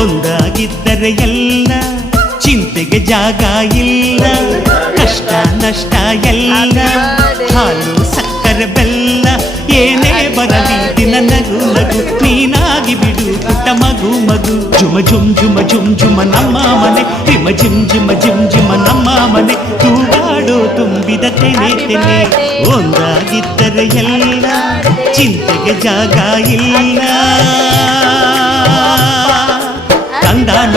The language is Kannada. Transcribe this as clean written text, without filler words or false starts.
ಒಂದಾಗಿದ್ದರೆ ಎಲ್ಲ ಚಿಂತೆಗೆ ಜಾಗ ಇಲ್ಲ. ಕಷ್ಟ ನಷ್ಟ ಎಲ್ಲ ಹಾಲು ಸಕ್ಕರೆ ಬೆಲ್ಲ ಏನೇ ಬರಲಿ ದಿನ ನಗು ನಗು ನೀನಾಗಿ ಬಿಡು ಪುಟ್ಟ ಮಗು ಮಗು. ಜುಮ ಜುಮ್ ಜುಮ ಜುಮ್ ಜುಮ ನಮ್ಮ ಮನೆ, ರಿಮ ಜಿಮ್ ಜಿಮ ಜಿಮ್ ಜಿಮ ನಮ್ಮ ಮನೆ. ತೂಗಾಡೋ ತುಂಬಿದ ತೆನೆ ತೆನೆ, ಒಂದಾಗಿದ್ದರೆ ಎಲ್ಲ ಚಿಂತೆಗೆ ಜಾಗ ಇಲ್ಲ. ತಂದಾನ